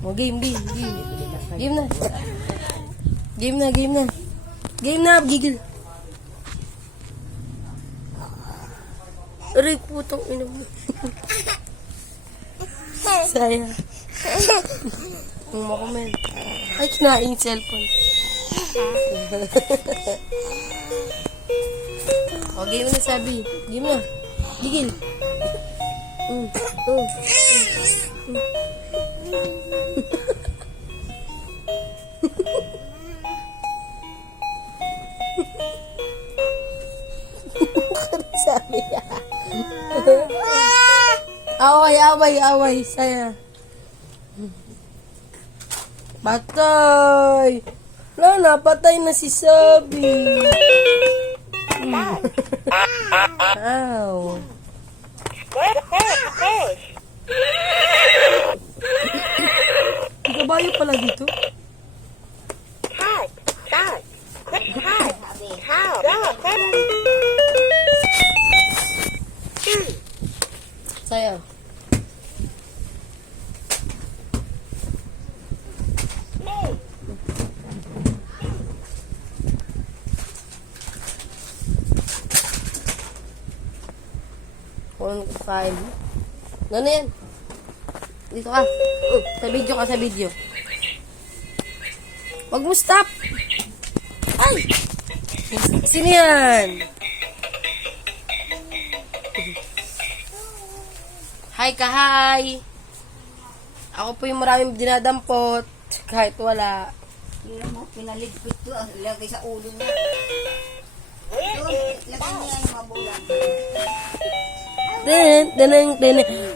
O, game. Game na. Game na, gigil. Aray, putong ina mo. Saya. Ang makumen. Ay, kinain yung cellphone. O, game na sabi. Game na. Gigil. Sabi niya. Away. Saya. Patay. Wala na, patay na si Sabi. Ow. Kabayo pala dito. Sayo. Kung kain. Ano yan? Dito ka. Sa video. Wag mo stop. Ay! Sino yan? Hi ka, hi! Ako po yung maraming dinadampot. Kahit wala. Tingnan mo, pinaligpit to. Lagay sa ulo niya. Lagay niya yung mabulan.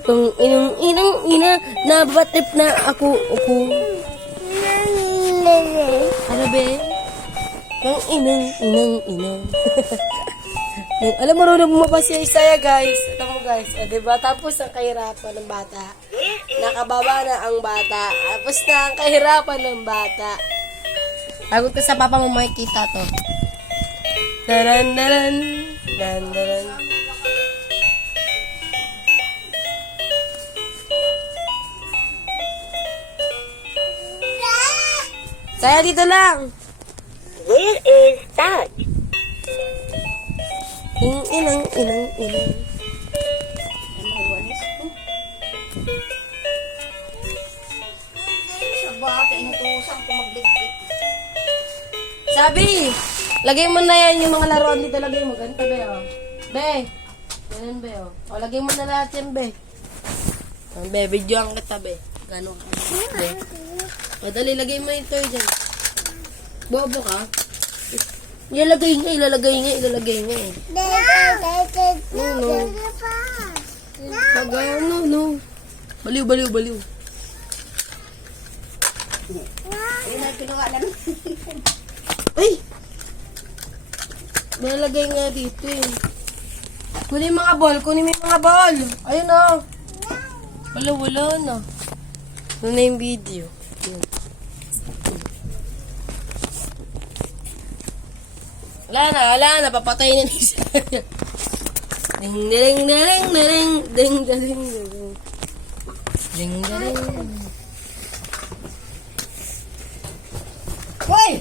Kung inang nabatip na ako. Ano be? Kung inang. Alam mo, marunong bumaba si Isaiah, guys. Ito mo, guys. Diba? Tapos ang kahirapan ng bata. Nakababa na ang bata. Tapos na ang kahirapan ng bata. Tagot ko sa papa mo makikita to. Daran. Saya dito lang. Where is that? Inang. Mawalis ko. Sa bata, inutusan ko magligpit. Sabi, lagay mo na yan yung mga laruan dito. Lagay mo. Ganito, be, oh. Be. Ganun, be, oh. O, lagay mo na lahat yan, be. Be, videoan kita, be. Gano'n ka. Be. O, dali, lagay mo ito dyan. Bobo ka? Ilalagay nga eh. No. Baliw. Ayun na, pinungalan. Ay! Nalagay nga dito eh. Kunin mo yung mga ball. Ayun na. Wala na. Ano na yung video? Yun. Wala na. Papatay na siya. Ding. Hoy!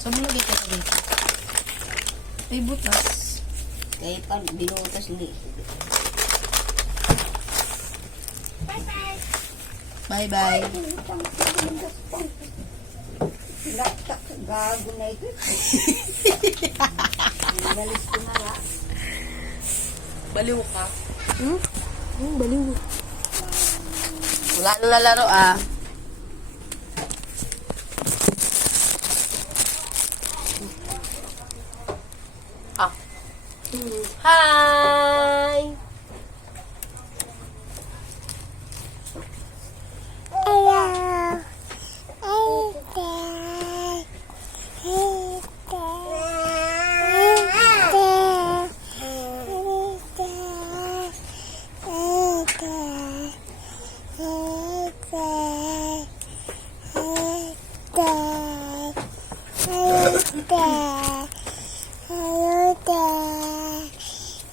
Saan mo lagay ka dito? Ay, butas. Kaya pa, binutas ni. Bye-bye. Gago na ito. Nalis ko na nga. Baliw ka? Baliw. Wala na lalaro ah. Hi!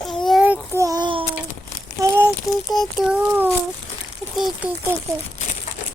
Hello there. Tito. Tito.